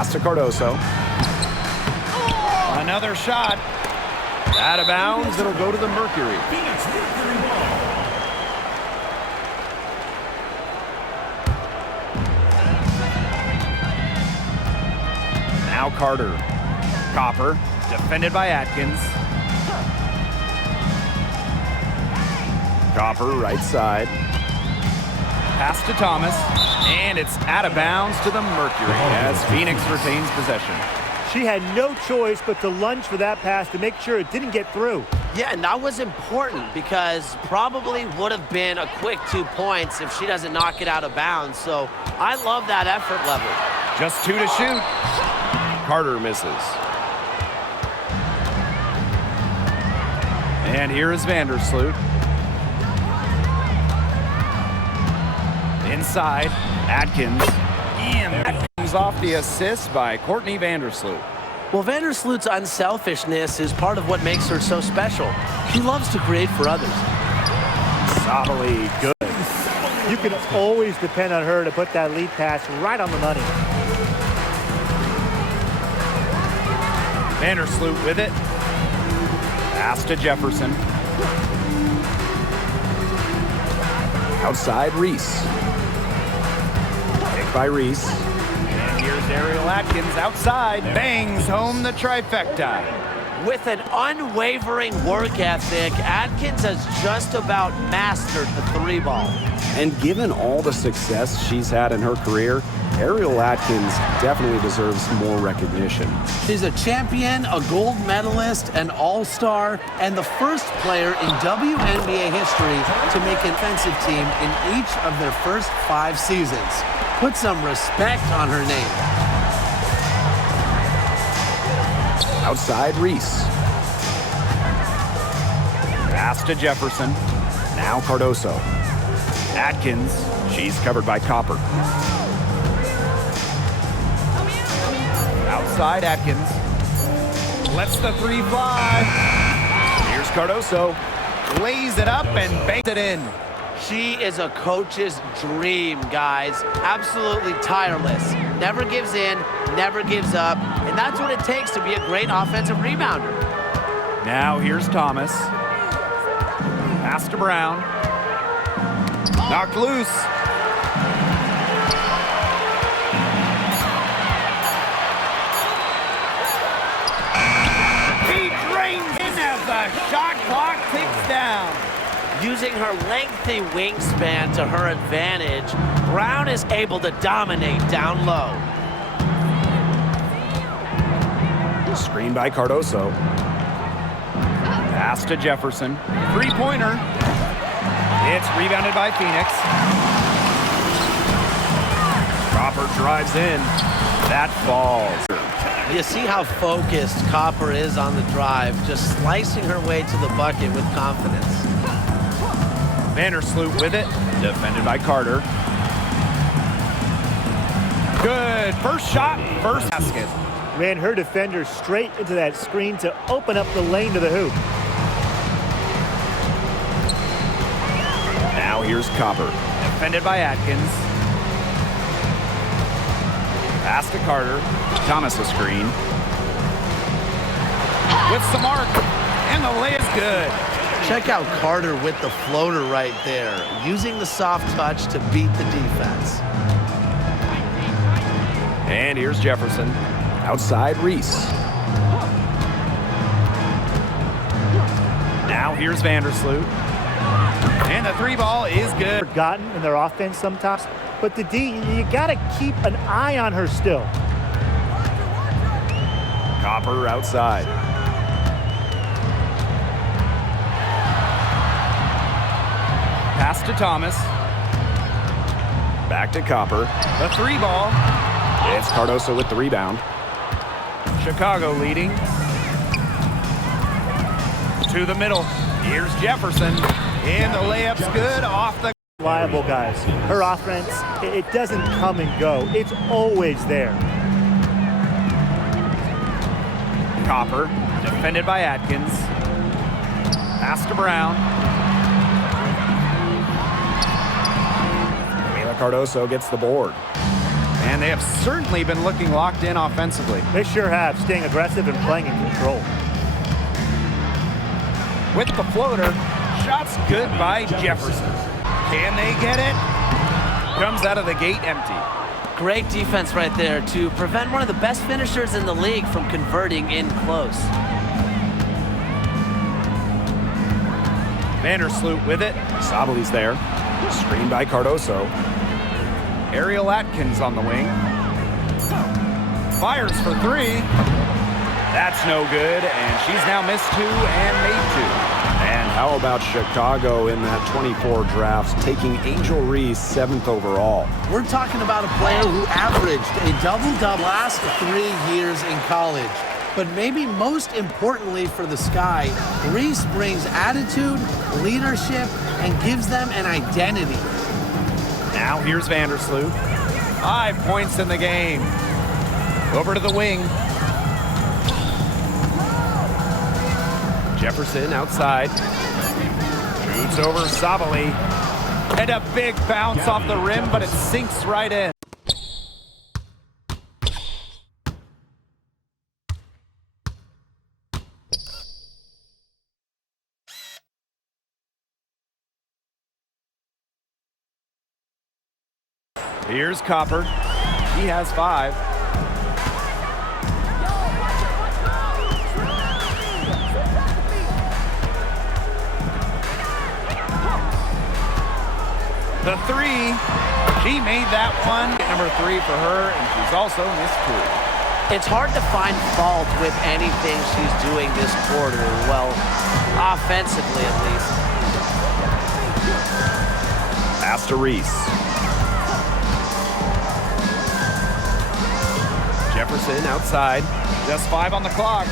Pass to Cardoso. Another shot. Out of bounds. It'll go to the Mercury. Now Carter. Copper. Defended by Atkins. Copper, right side. Pass to Thomas. And it's out of bounds to the Mercury as Phoenix retains possession. She had no choice but to lunge for that pass to make sure it didn't get through. Yeah, and that was important because probably would have been a quick 2 points if she doesn't knock it out of bounds. So I love that effort level. Just 2 to shoot. Carter misses. And here is Vandersloot. Inside, Atkins. And that comes off the assist by Courtney Vandersloot. Well, Vandersloot's unselfishness is part of what makes her so special. She loves to create for others. Solidly good. You can always depend on her to put that lead pass right on the money. Vandersloot with it. Pass to Jefferson. Outside, Reese. By Reese. And here's Ariel Atkins outside. Bangs home the trifecta. With an unwavering work ethic, Atkins has just about mastered the 3-ball. And given all the success she's had in her career, Ariel Atkins definitely deserves more recognition. She's a champion, a gold medalist, an all-star, and the first player in WNBA history to make an offensive team in each of their first 5 seasons. Put some respect on her name. Outside, Reese. Pass to Jefferson. Now Cardoso. Atkins. She's covered by Copper. Outside, Atkins. Lets the 3 fly. Here's Cardoso. Lays it up and bangs it in. She is a coach's dream, guys. Absolutely tireless. Never gives in, never gives up. And that's what it takes to be a great offensive rebounder. Now here's Thomas. Pass to Brown. Knocked loose. He drains in as the shot clock ticks down. Using her lengthy wingspan to her advantage, Brown is able to dominate down low. Screen by Cardoso. Pass to Jefferson. 3-pointer. It's rebounded by Phoenix. Copper drives in. That falls. You see how focused Copper is on the drive, just slicing her way to the bucket with confidence. Vandersloot with it. Defended by Carter. Good. First shot, first basket. Ran her defender straight into that screen to open up the lane to the hoop. Now here's Copper. Defended by Atkins. Pass to Carter. Thomas a screen. With some arc. And the lay is good. Check out Carter with the floater right there, using the soft touch to beat the defense. And here's Jefferson. Outside, Reese. Now here's Vandersloot. And the 3-ball is good. Forgotten in their offense sometimes, but the D, you got to keep an eye on her still. Copper outside. Pass to Thomas. Back to Copper. The 3-ball. It's Cardoso with the rebound. Chicago leading. To the middle. Here's Jefferson. And the layup's good off the... Reliable guys. Her offense, it doesn't come and go. It's always there. Copper. Defended by Atkins. Pass to Brown. Cardoso gets the board. And they have certainly been looking locked in offensively. They sure have, staying aggressive and playing in control. With the floater, shots good by Jefferson. Can they get it? Comes out of the gate empty. Great defense right there to prevent one of the best finishers in the league from converting in close. Vandersloot with it. Sabali's there. Screened by Cardoso. Ariel Atkins on the wing. Fires for three. That's no good, and she's now missed two and made two. And how about Chicago in that 24 draft, taking Angel Reese 7th overall? We're talking about a player who averaged a double-double last 3 years in college. But maybe most importantly for the Sky, Reese brings attitude, leadership, and gives them an identity. Now here's Vandersloot. 5 points in the game. Over to the wing. Jefferson outside. Shoots over Sabali. And a big bounce off the rim, but it sinks right in. Here's Copper. He has 5. The three, she made that one. Number 3 for her, and she's also missed 2. It's hard to find fault with anything she's doing this quarter. Well, offensively at least. Pass to Reese. Jefferson outside. Just 5 on the clock.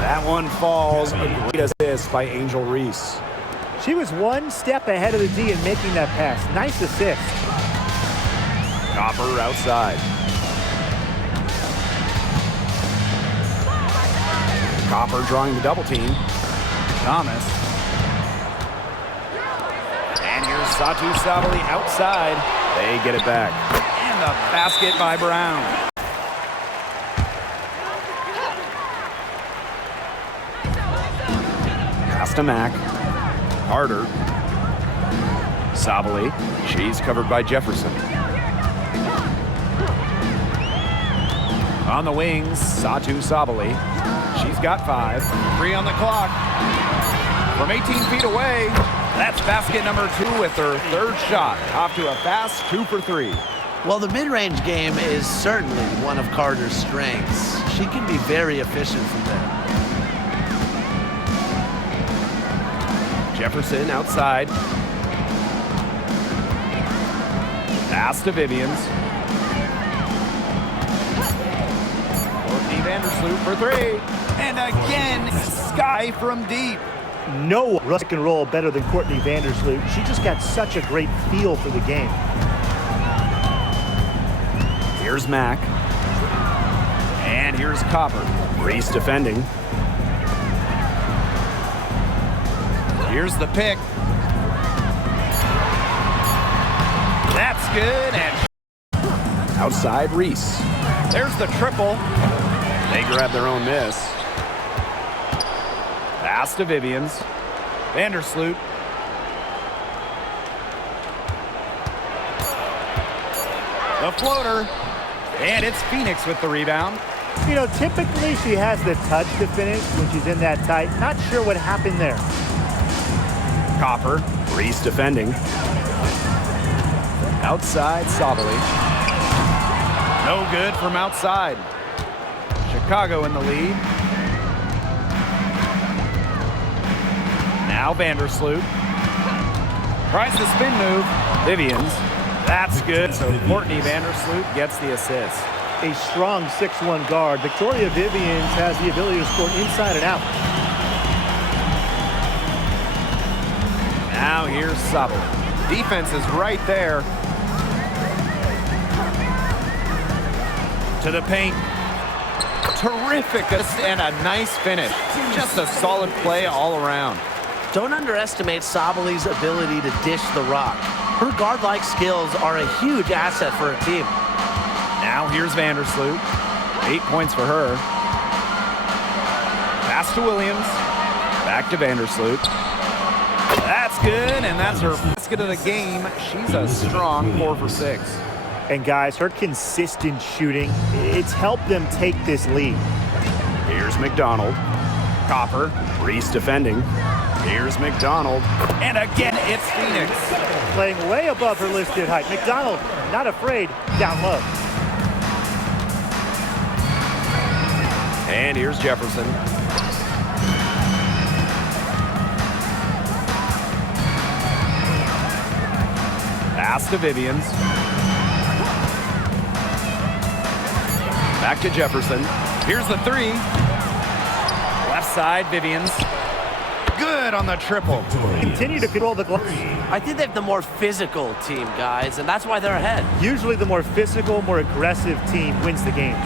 That one falls. A great assist by Angel Reese. She was one step ahead of the D in making that pass. Nice assist. Copper outside. Copper drawing the double team. Thomas. And here's Satu Sabali outside. They get it back. And the basket by Brown. Pass to Mack. Harder. Sabali. She's covered by Jefferson. On the wings, Satu Sabali. She's got 5. 3 on the clock. From 18 feet away, that's basket number 2 with her 3rd shot. Off to a fast 2 for 3. Well, the mid-range game is certainly one of Carter's strengths. She can be very efficient from there. Jefferson outside. Pass to Vivians. Courtney Vandersloot for 3. And again, Sky from deep. No one can roll better than Courtney Vandersloot. She just got such a great feel for the game. Here's Mack. And here's Copper. Reese defending. Here's the pick. That's good, and Outside Reese. there's the triple. They grab their own miss. Pass to Vivians. Vandersloot. The floater. And it's Phoenix with the rebound. You know, typically she has the touch to finish when she's in that tight. Not sure what happened there. Copper. Reese defending. Outside Sabali. No good from outside. Chicago in the lead. Now Vandersloot. Tries the spin move. Vivians. That's good. So Courtney Vandersloot gets the assist. A strong 6'1" guard. Victoria Vivians has the ability to score inside and out. Now here's Sabali. Defense is right there. To the paint. Terrific assist and a nice finish. Just a solid play all around. Don't underestimate Sabali's ability to dish the rock. Her guard-like skills are a huge asset for her team. Now here's Vandersloot. 8 points for her. Pass to Williams. Back to Vandersloot. That's good, and that's her basket of the game. She's a strong 4 for 6. And guys, her consistent shooting, it's helped them take this lead. Here's McDonald. Copper. Reese defending. Here's McDonald. And again, it's Phoenix. Playing way above her listed height. McDonald, not afraid, down low. And here's Jefferson. Pass to Vivians. Back to Jefferson. Here's the 3. Left side, Vivians. Good on the triple. Continue to control the glass. I think they have the more physical team, guys, and that's why they're ahead. Usually the more physical, more aggressive team wins the game.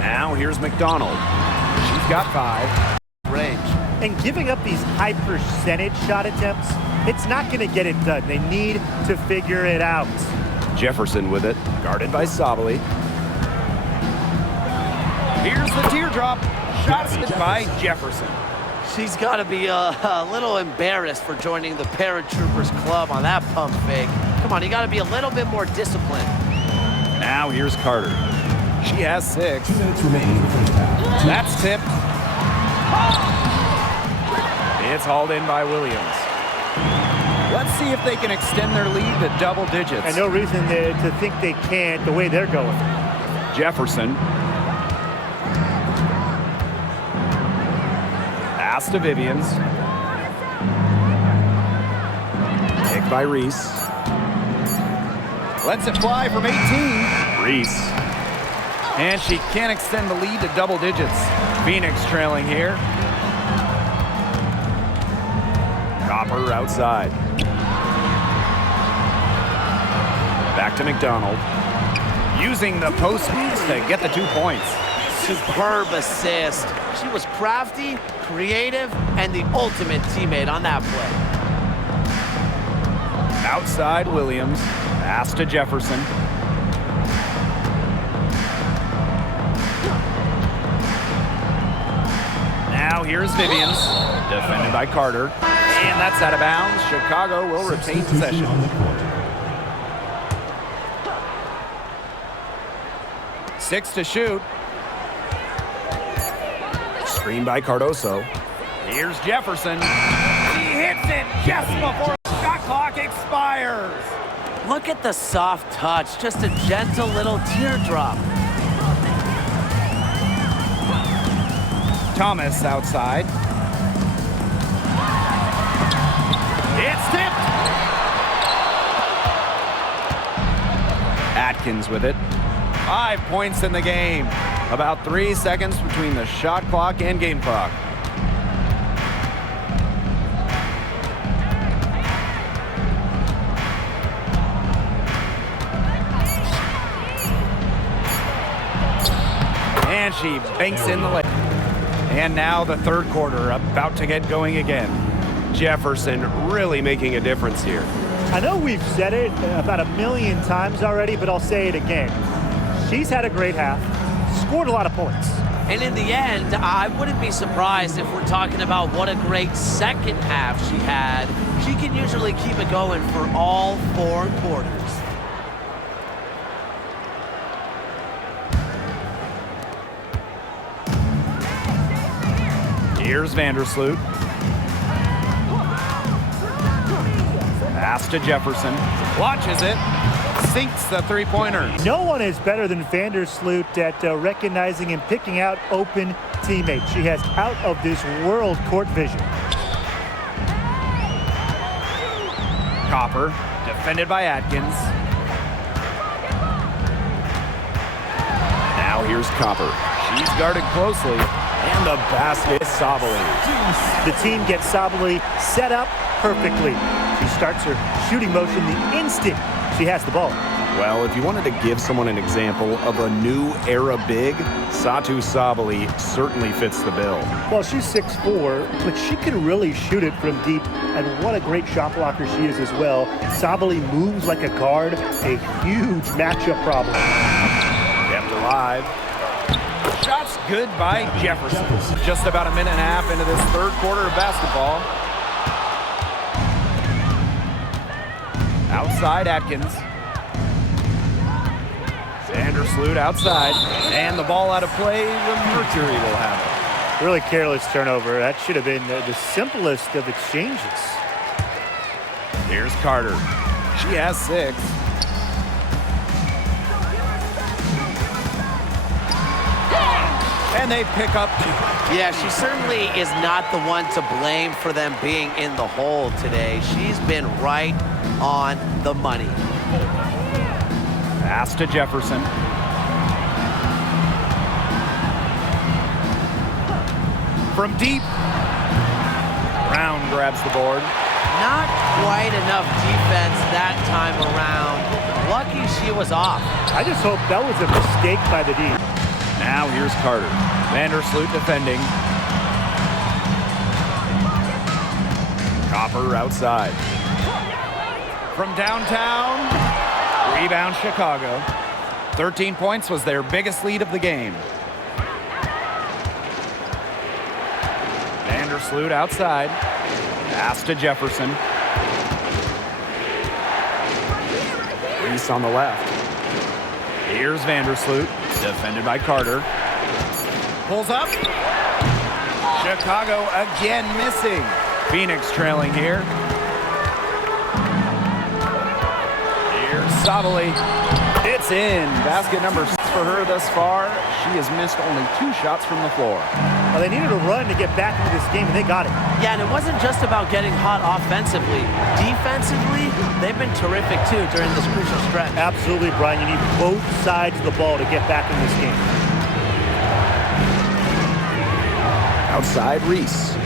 Now here's McDonald. She's got 5. Range. And giving up these high percentage shot attempts, it's not going to get it done. They need to figure it out. Jefferson with it. Guarded by Sabali. Here's the teardrop. Shotted by Jefferson. She's got to be a little embarrassed for joining the paratroopers club on that pump fake. Come on, you got to be a little bit more disciplined. Now here's Carter. She has 6. That's tipped. It's hauled in by Williams. Let's see if they can extend their lead to double digits. And no reason to think they can't the way they're going. Jefferson. Pass to Vivians. Picked by Reese. Lets it fly from 18. Reese. And she can't extend the lead to double digits. Phoenix trailing here. Copper outside. Back to McDonald. Using the post to get the 2 points. Superb assist. She was crafty, creative, and the ultimate teammate on that play. Outside Williams. Pass to Jefferson. Now here's Vivians. Defended by Carter. And that's out of bounds. Chicago will retain possession. 6 to shoot. Screen by Cardoso. Here's Jefferson. He hits it just before the shot clock expires. Look at the soft touch, just a gentle little teardrop. Thomas outside. It's tipped. Atkins with it. 5 points in the game. About 3 seconds between the shot clock and game clock. And she banks in the lane. And now the third quarter about to get going again. Jefferson really making a difference here. I know we've said it about 1,000,000 times already, but I'll say it again. She's had a great half, scored a lot of points. And in the end, I wouldn't be surprised if we're talking about what a great second half she had. She can usually keep it going for all 4 quarters. Here's Vandersloot. Pass to Jefferson. Watches it. Sinks the three-pointer. No one is better than Vandersloot at recognizing and picking out open teammates. She has out-of-this-world court vision. Copper, defended by Atkins. Now here's Copper. She's guarded closely. And the basket, Sabali. The team gets Sabali set up perfectly. She starts her shooting motion the instant she has the ball. Well, if you wanted to give someone an example of a new era big, Satu Sabali certainly fits the bill. Well, she's 6'4", but she can really shoot it from deep, and what a great shot blocker she is as well. Sabali moves like a guard, a huge matchup problem. Kept alive. Shots good by Jefferson. Just about a minute and a half into this third quarter of basketball. Outside Atkins. Vandersloot outside. And the ball out of play. The Mercury will have it. Really careless turnover. That should have been the simplest of exchanges. Here's Carter. She has 6. And they pick up. Yeah, she certainly is not the one to blame for them being in the hole today. She's been right on the money. Pass to Jefferson. From deep. Brown grabs the board. Not quite enough defense that time around. Lucky she was off. I just hope that was a mistake by the D. Now here's Carter. Vandersloot defending. Copper outside. From downtown, rebound Chicago. 13 points was their biggest lead of the game. Vandersloot outside. Pass to Jefferson. Reese on the left. Here's Vandersloot, defended by Carter. Pulls up. Chicago again missing. Phoenix trailing here. Here's Sabali. It's in. Basket number 6 for her thus far. She has missed only 2 shots from the floor. Well, they needed a run to get back into this game, and they got it. Yeah, and it wasn't just about getting hot offensively. Defensively, they've been terrific too during this crucial stretch. Absolutely, Brian. You need both sides of the ball to get back in this game. Outside Reese.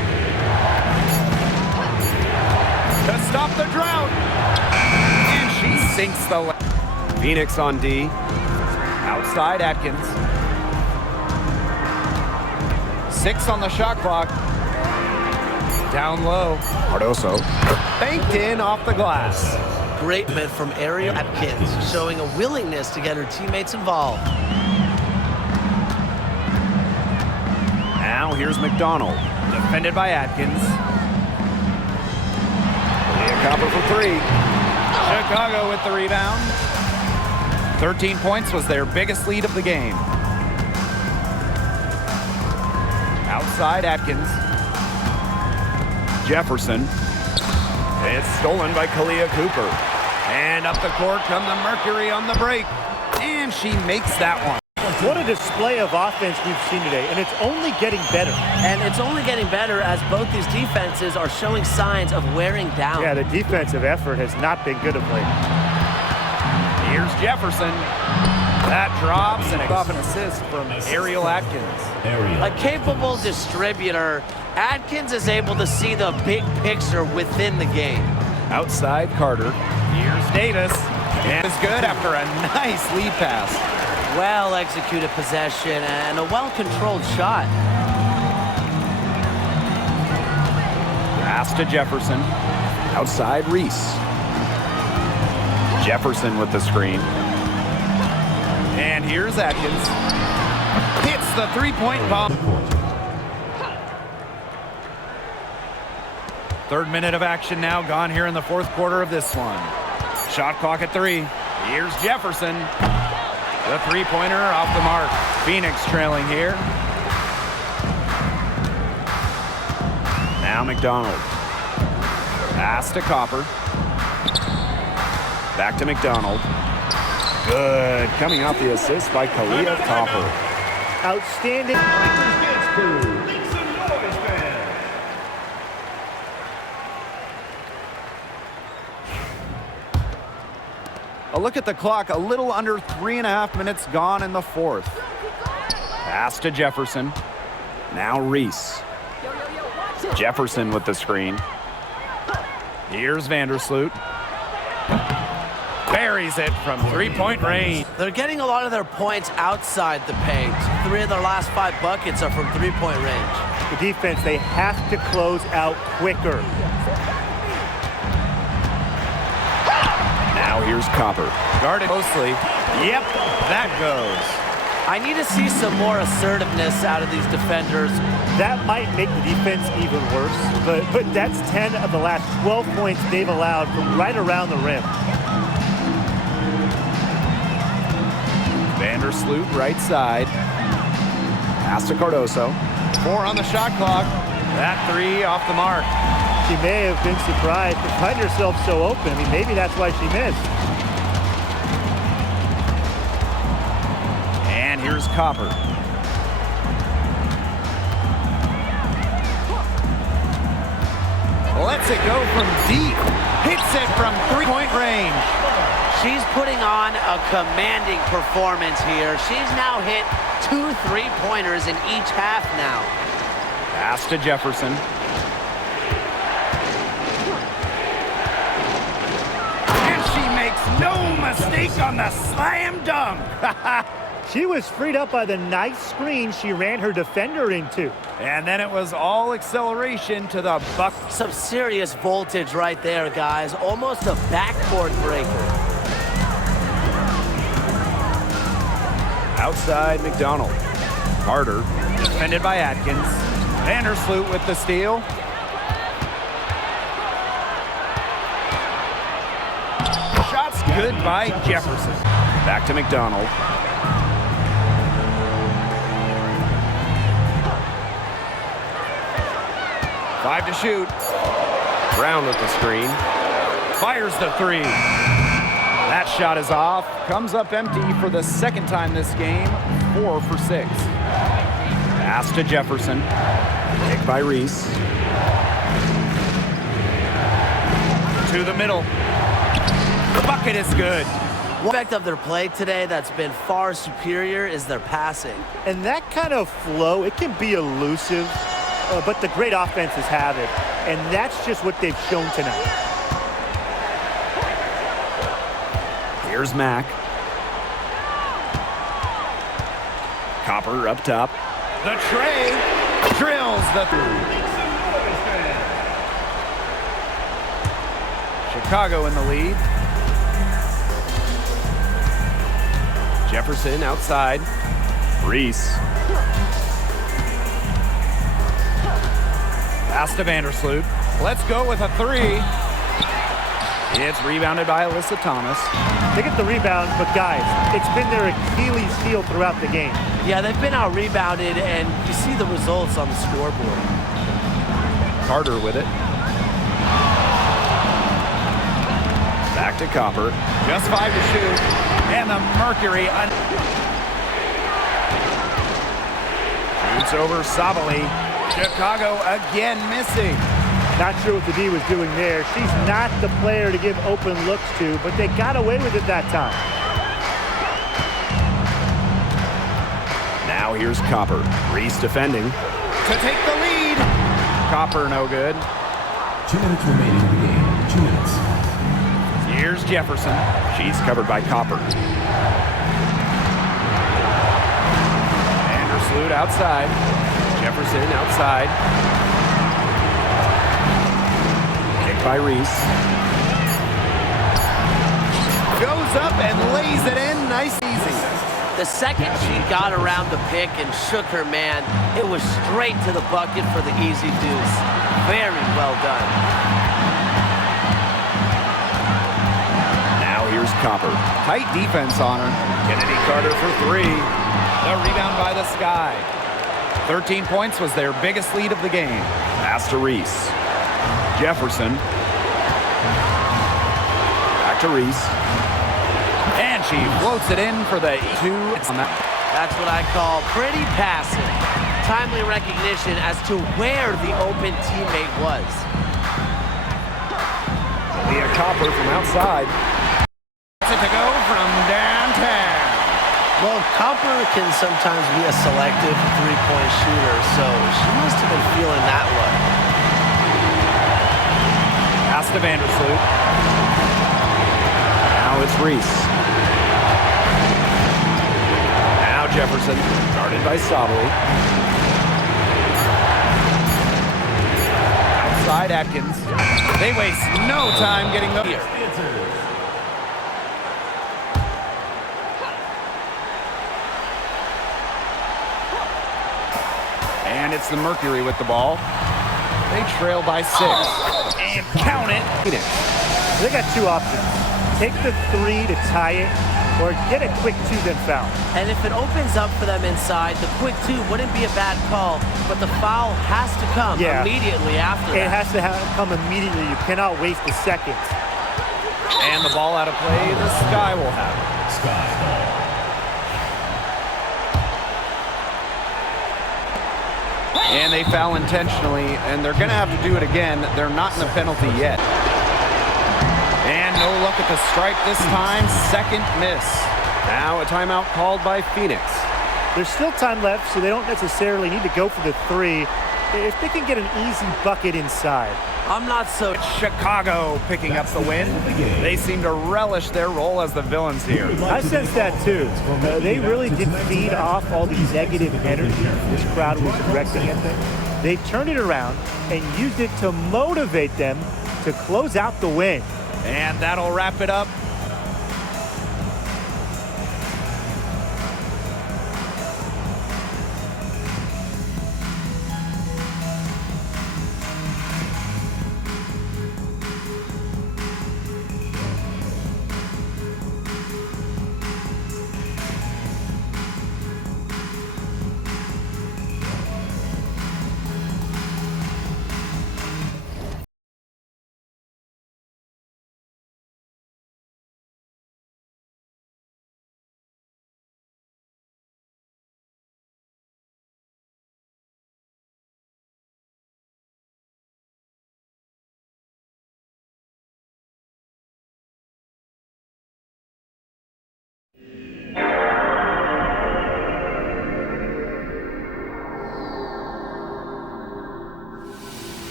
To stop the drought. And she sinks the Phoenix on D. Outside Atkins. 6 on the shot clock. Down low. Cardoso. Banked in off the glass. Great mid from Ariel Atkins, showing a willingness to get her teammates involved. Now here's McDonald. Defended by Atkins. Copper for 3. Chicago with the rebound. 13 points was their biggest lead of the game. Outside Atkins. Jefferson. It's stolen by Kalia Cooper. And up the court come the Mercury on the break. And she makes that one. What a display of offense we've seen today, and it's only getting better. And it's only getting better as both these defenses are showing signs of wearing down. Yeah, the defensive effort has not been good of late. Here's Jefferson. That drops and off an assist from Ariel Atkins. A capable distributor, Atkins is able to see the big picture within the game. Outside Carter. Here's Davis. And it's good after a nice lead pass. Well-executed possession and a well-controlled shot. Pass to Jefferson. Outside Reese. Jefferson with the screen. And here's Atkins. Hits the three-point bomb. Third minute of action now gone here in the fourth quarter of this one. Shot clock at 3. Here's Jefferson. The three-pointer off the mark. Phoenix trailing here. Now McDonald. Pass to Copper. Back to McDonald. Good. Coming off the assist by Kalia Copper. Outstanding. A look at the clock, a little under 3.5 minutes gone in the fourth. Pass to Jefferson. Now Reese. Jefferson with the screen. Here's Vandersloot. buries it from three-point range. They're getting a lot of their points outside the paint. 3 of their last 5 buckets are from three-point range. The defense, they have to close out quicker. Now here's Copper. Guarded closely. Yep, that goes. I need to see some more assertiveness out of these defenders. That might make the defense even worse, but that's 10 of the last 12 points they've allowed from right around the rim. Vandersloot right side. Pass to Cardoso. 4 on the shot clock. That 3 off the mark. She may have been surprised to find herself so open. I mean, maybe that's why she missed. And here's Copper. Lets it go from deep. Hits it from three-point range. She's putting on a commanding performance here. She's now hit 2 3-pointers in each half now. Pass to Jefferson. And she makes no mistake on the slam dunk. She was freed up by the nice screen she ran her defender into. And then it was all acceleration to the buck. Some serious voltage right there, guys. Almost a backboard breaker. Outside McDonald. Carter. Defended by Atkins. Vandersloot with the steal. Shots good by Jefferson. Back to McDonald. Five to shoot. Brown with the screen. Fires the 3. That shot is off. Comes up empty for the second time this game. 4 for 6. Pass to Jefferson. Kick by Reese. To the middle. The bucket is good. One aspect of their play today that's been far superior is their passing. And that kind of flow, it can be elusive, but the great offenses have it. And that's just what they've shown tonight. Here's Mack. Copper up top. The tray drills the 3. Chicago in the lead. Jefferson outside. Reese. Pass to Vandersloot. Let's go with a 3. It's rebounded by Alyssa Thomas. They get the rebound, but guys, it's been their Achilles heel throughout the game. Yeah, they've been out-rebounded, and you see the results on the scoreboard. Carter with it. Back to Copper. Just 5 to shoot. And the Mercury shoots over Sabali. Chicago again missing. Not sure what the D was doing there. She's not the player to give open looks to, but they got away with it that time. Now here's Copper. Reese defending. To take the lead. Copper no good. 2 minutes remaining in the game. 2 minutes. Here's Jefferson. She's covered by Copper. Vandersloot outside. Jefferson outside. Kick by Reese. Goes up and lays it in. Nice easy. The second she got around the pick and shook her man, it was straight to the bucket for the easy deuce. Very well done. Now here's Copper. Tight defense on her. Kennedy Carter for 3. The rebound by the Sky. 13 points was their biggest lead of the game. Pass to Reese. Jefferson. Back to Reese. And she floats it in for the 2. That's what I call pretty passing. Timely recognition as to where the open teammate was. Leah Copper from outside. To go from downtown. Well, Copper can sometimes be a selective three-point shooter, so she must have been feeling that look. Pass to Vandersloot. Now Now it's Reese. Now Jefferson. Guarded by Sabali. Outside Atkins. They waste no time getting the here. And it's the Mercury with the ball. They trail by 6. And count it. They got two options. Take the 3 to tie it, or get a quick 2 then foul. And if it opens up for them inside, the quick 2 wouldn't be a bad call, but the foul has to come immediately after that. It has to come immediately. You cannot waste a second. And the ball out of play, the Sky will have it. And they foul intentionally, and they're going to have to do it again. They're not in the penalty yet. And no luck at the stripe this time. Second miss. Now a timeout called by Phoenix. There's still time left, so they don't necessarily need to go for the 3 if they can get an easy bucket inside. I'm not so... Chicago picking up the win. They seem to relish their role as the villains here. I sense that too. They really did feed off all the negative energy this crowd was directing at them. They turned it around and used it to motivate them to close out the win. And that'll wrap it up.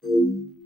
Thank you.